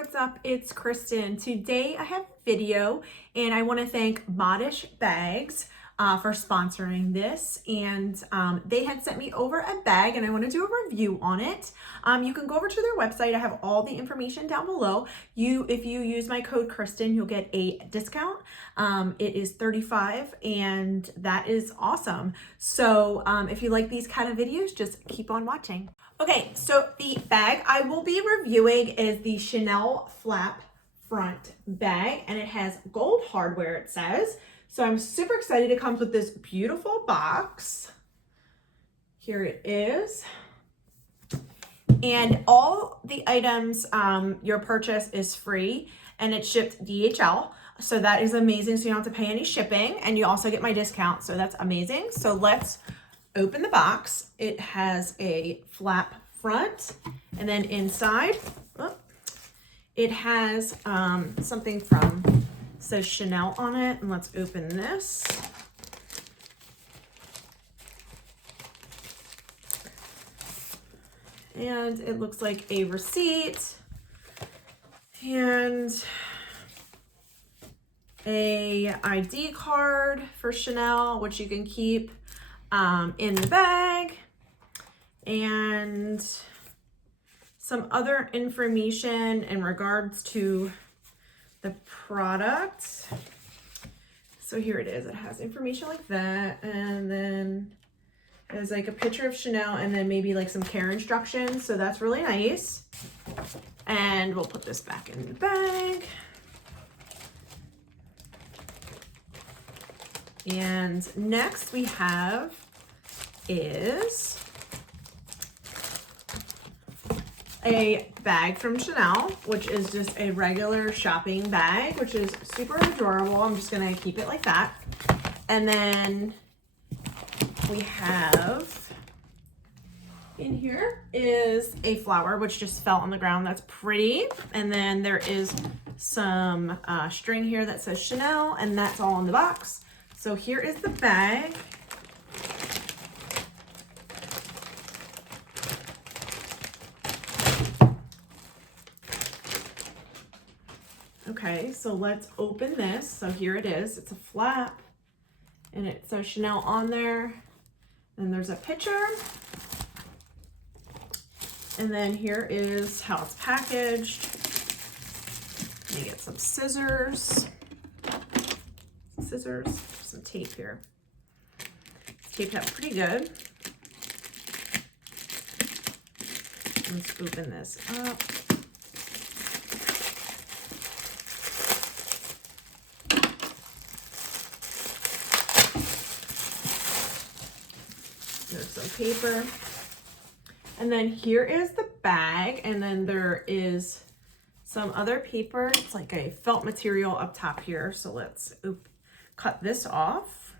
what's up? It's Kristen. Today I have a video and I want to thank Modishbags for sponsoring this, and they had sent me over a bag and I want to do a review on it. You can go over to their website. I have all the information down below. If you use my code Kristen, you'll get a discount. It is $35 and that is awesome. So if you like these kind of videos, just keep on watching. Okay, so the bag I will be reviewing is the Chanel flap front bag, and it has gold hardware, it says. So I'm super excited. It comes with this beautiful box. Here it is. And all the items, your purchase is free, and it's shipped DHL. So that is amazing. So you don't have to pay any shipping, and you also get my discount. So that's amazing. So let's open the box. It has a flap front, and then inside, it has something from, says Chanel on it. And let's open this. And it looks like a receipt and a ID card for Chanel, which you can keep in the bag, and some other information in regards to the product. So here it is. It has information like that, and then there's like a picture of Chanel, and then maybe like some care instructions. So that's really nice. And we'll put this back in the bag. And next we have is a bag from Chanel, which is just a regular shopping bag, which is super adorable. I'm just gonna keep it like that. And then we have in here is a flower, which just fell on the ground. That's pretty. And then there is some string here that says Chanel, and that's all in the box. So here is the bag. Okay, so let's open this. So here it is. It's a flap, and it says Chanel on there. And there's a picture. And then here is how it's packaged. Let me get some scissors. Some tape here. It's taped up pretty good. Let's open this up. There's some paper. And then here is the bag, and then there is some other paper. It's like a felt material up top here. So let's cut this off.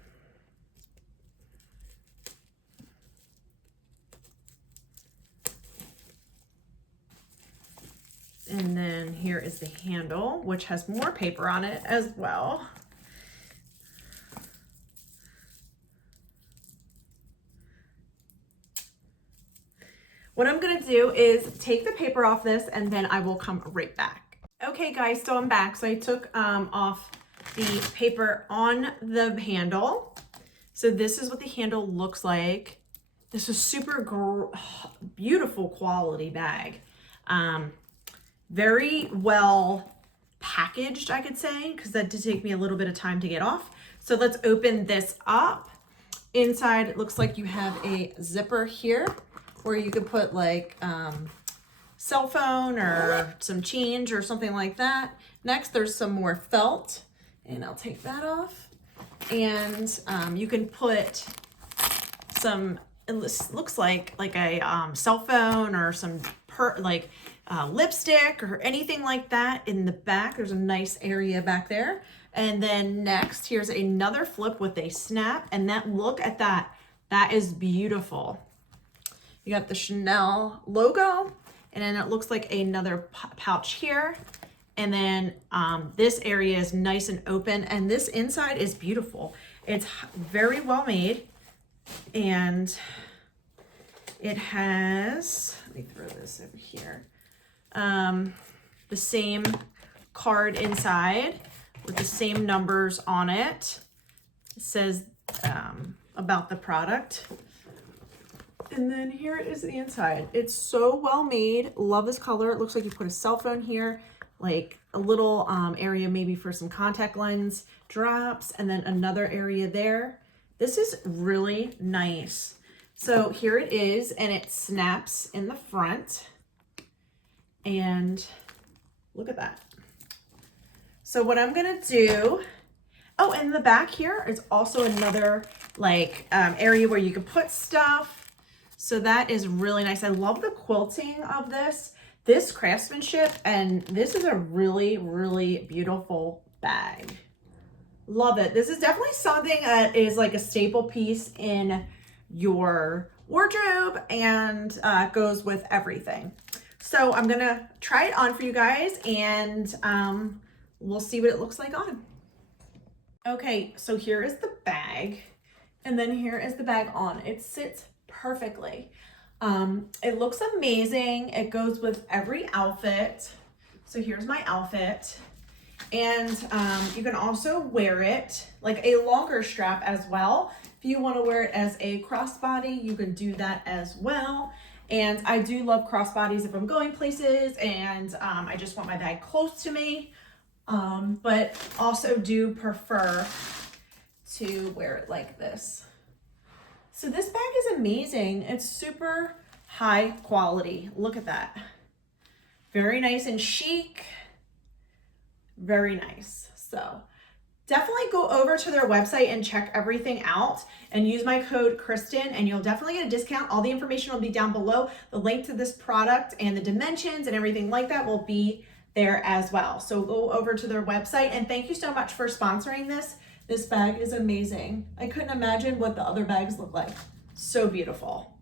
And then here is the handle, which has more paper on it as well. What I'm gonna do is take the paper off this, and then I will come right back. Okay guys, so I'm back. So I took off the paper on the handle. So this is what the handle looks like. This is super beautiful quality bag. Very well packaged, I could say, because that did take me a little bit of time to get off. So let's open this up. Inside, it looks like you have a zipper here where you could put like cell phone or some change or something like that. Next, there's some more felt, and I'll take that off. And you can put some, it looks like a cell phone or some lipstick or anything like that in the back. There's a nice area back there. And then next, here's another flip with a snap, and look at that. That is beautiful. You got the Chanel logo, and then it looks like another pouch here. And then this area is nice and open, and this inside is beautiful. It's very well made, and it has, let me throw this over here. the same card inside with the same numbers on it. It says about the product. And then here it is the inside. It's so well made. Love this color. It looks like you put a cell phone here, like a little area maybe for some contact lens drops, and then another area there. This is really nice. So here it is, and it snaps in the front. And look at that. So what I'm gonna do, oh, and in the back here is also another like area where you can put stuff. So that is really nice. I love the quilting of this craftsmanship, and this is a really, really beautiful bag. Love it. This is definitely something that is like a staple piece in your wardrobe and goes with everything. So I'm gonna try it on for you guys, and we'll see what it looks like on. Okay, so here is the bag, and then here is the bag on. It sits perfectly. It looks amazing. It goes with every outfit. So here's my outfit. And you can also wear it like a longer strap as well. If you want to wear it as a crossbody, you can do that as well. And I do love crossbodies if I'm going places and I just want my bag close to me, but also do prefer to wear it like this. So this bag is amazing. It's super high quality. Look at that. Very nice and chic. Very nice. So definitely go over to their website and check everything out and use my code Kristen, and you'll definitely get a discount. All the information will be down below. The link to this product and the dimensions and everything like that will be there as well. So go over to their website, and thank you so much for sponsoring this. This bag is amazing. I couldn't imagine what the other bags look like. So beautiful.